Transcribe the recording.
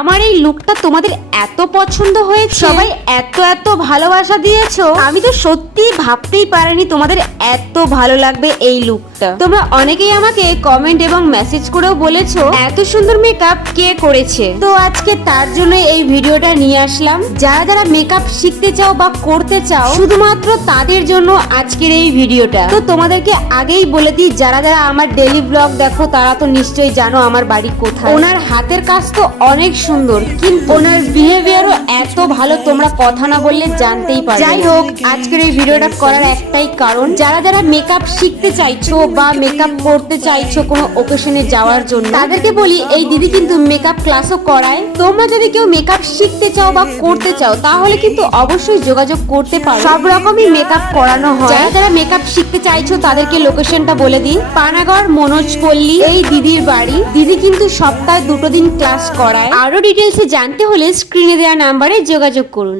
আমার এই লুকটা তোমাদের এত পছন্দ হয়েছে, সবাই এত এত ভালোবাসা দিয়েছো, আমি তো সত্যি ভাবতেই পারিনি তোমাদের এত ভালো লাগবে এই লুকটা। তোমরা অনেকেই আমাকে কমেন্ট এবং মেসেজ করেও বলেছো এত সুন্দর মেকআপ কে করেছে। তো আজকে তার জন্য এই ভিডিওটা নিয়ে আসলাম। যারা যারা মেকআপ শিখতে চাও বা করতে চাও শুধুমাত্র তাদের জন্য আজকের এই ভিডিওটা। তো তোমাদেরকে আগেই বলে দিই, যারা যারা আমার ডেইলি ব্লগ দেখো তারা তো নিশ্চয়ই জানো আমার বাড়ি কোথায়। ওনার হাতের কাজ তো অনেক সুন্দর, কিন্তু ওনার বিহেভিয়ারও এত ভালো তোমরা কথা না বললে জানতেই পারবে। যাই হোক, আজকের এই ভিডিওটা করার একটাই কারণ, যারা যারা মেকআপ শিখতে চাইছো বা মেকআপ করতে চাইছো কোনো অকেশনে যাওয়ার জন্য, তাদেরকে বলি এই দিদি কিন্তু মেকআপ ক্লাসও করায়। তোমরা যদি কেউ মেকআপ শিখতে চাও বা করতে চাও তাহলে কিন্তু অবশ্যই যোগাযোগ করতে পারো, সব রকমই মেকআপ করানো হয়। যারা যারা মেকআপ শিখতে চাইছো তাদেরকে লোকেশনটা বলে দিই, পানাগড় মনোজ পল্লী এই দিদির বাড়ি। দিদি কিন্তু সপ্তাহে 2 দিন ক্লাস করায়। আরো ডিটেলসে জানতে হলে স্ক্রিনে দেওয়া নাম্বারে যোগাযোগ করুন।